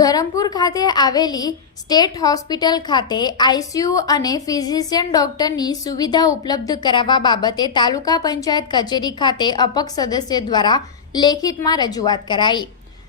ધરમપુર ખાતે આવેલી state hospital ખાતે આઈસીયુ અને ફિઝિશિયન ડોક્ટરની સુવિધા ઉપલબ્ધ કરાવવા બાબતે તાલુકા પંચાયત કચેરી ખાતે અપક્ષ સદસ્ય દ્વારા લેખિતમાં રજૂઆત કરાઈ.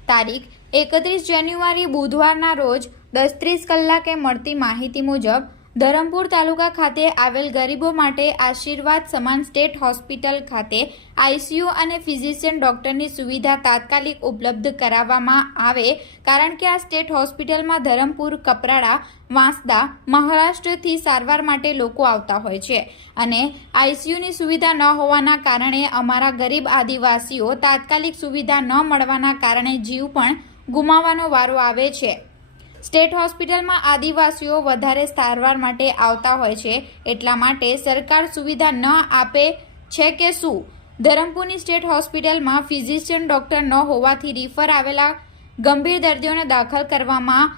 તારીખ એકત્રીસ જાન્યુઆરી બુધવારના રોજ દસ ત્રીસ કલાકે મળતી માહિતી મુજબ ધરમપુર તાલુકા ખાતે આવેલ ગરીબો માટે આશીર્વાદ સમાન સ્ટેટ હોસ્પિટલ ખાતે આઈસીયુ અને ફિઝિશિયન ડોક્ટરની સુવિધા તાત્કાલિક ઉપલબ્ધ કરાવવામાં આવે, કારણ કે આ સ્ટેટ હોસ્પિટલમાં ધરમપુર, કપરાડા, વાંસદા, મહારાષ્ટ્રથી સારવાર માટે લોકો આવતા હોય છે અને આઈસીયુની સુવિધા ન હોવાના કારણે અમારા ગરીબ આદિવાસીઓ તાત્કાલિક સુવિધા ન મળવાના કારણે જીવ પણ ગુમાવવાનો વારો આવે છે. સ્ટેટ હોસ્પિટલમાં આદિવાસીઓ વધારે સારવાર માટે આવતા હોય છે, એટલા માટે સરકાર સુવિધા ન આપે છે કે શું? ધરમપુરની સ્ટેટ હોસ્પિટલમાં ફિઝિશિયન ડોક્ટર ન હોવાથી રિફર આવેલા ગંભીર દર્દીઓને દાખલ કરવામાં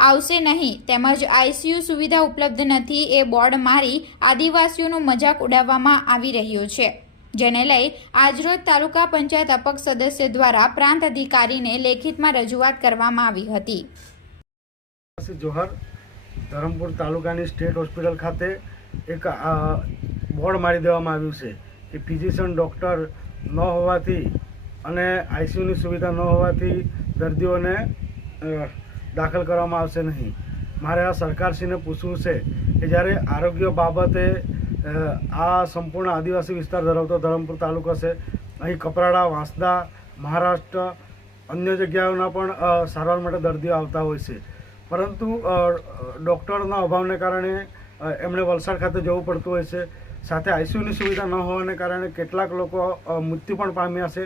આવશે નહીં. તેમજ આઈસીયુ સુવિધા ઉપલબ્ધ નથી એ બોર્ડ મારી આદિવાસીઓનો મજાક ઉડાવવામાં આવી રહ્યો છે. જેને લઈ આજરોજ તાલુકા પંચાયત અપક્ષ સદસ્ય દ્વારા પ્રાંત અધિકારીને લેખિતમાં રજૂઆત કરવામાં આવી હતી. જોહર, ધરમપુર તાલુકાની સ્ટેટ હોસ્પિટલ ખાતે એક બોર્ડ મારી દેવામાં આવ્યું છે કે ફિઝિશિયન ડૉક્ટર ન હોવાથી અને આઈસીયુની સુવિધા ન હોવાથી દર્દીઓને દાખલ કરવામાં આવશે નહીં. મારે આ સરકારશ્રીને પૂછવું છે કે જ્યારે આરોગ્ય બાબતે આ સંપૂર્ણ આદિવાસી વિસ્તાર ધરાવતો ધરમપુર તાલુકો છે, અહીં કપરાડા, વાંસદા, મહારાષ્ટ્ર, અન્ય જગ્યાઓના પણ સારવાર માટે દર્દીઓ આવતા હોય છે. પરંતુ ડૉક્ટરના અભાવને કારણે એમણે વલસાડ ખાતે જવું પડતું હોય છે. સાથે આઈસીયુની સુવિધા ન હોવાને કારણે કેટલાક લોકો મૃત્યુ પણ પામ્યા છે.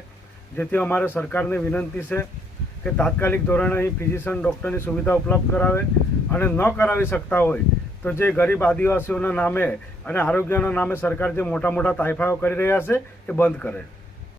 જેથી અમારે સરકારને વિનંતી છે કે તાત્કાલિક ધોરણે અહીં ફિઝિશિયન ડૉક્ટરની સુવિધા ઉપલબ્ધ કરાવે અને ન કરાવી શકતા હોય તો જે ગરીબ આદિવાસીઓના નામે અને આરોગ્યના નામે સરકાર જે મોટા મોટા તાઇફાઓ કરી રહ્યા છે, એ બંધ કરે.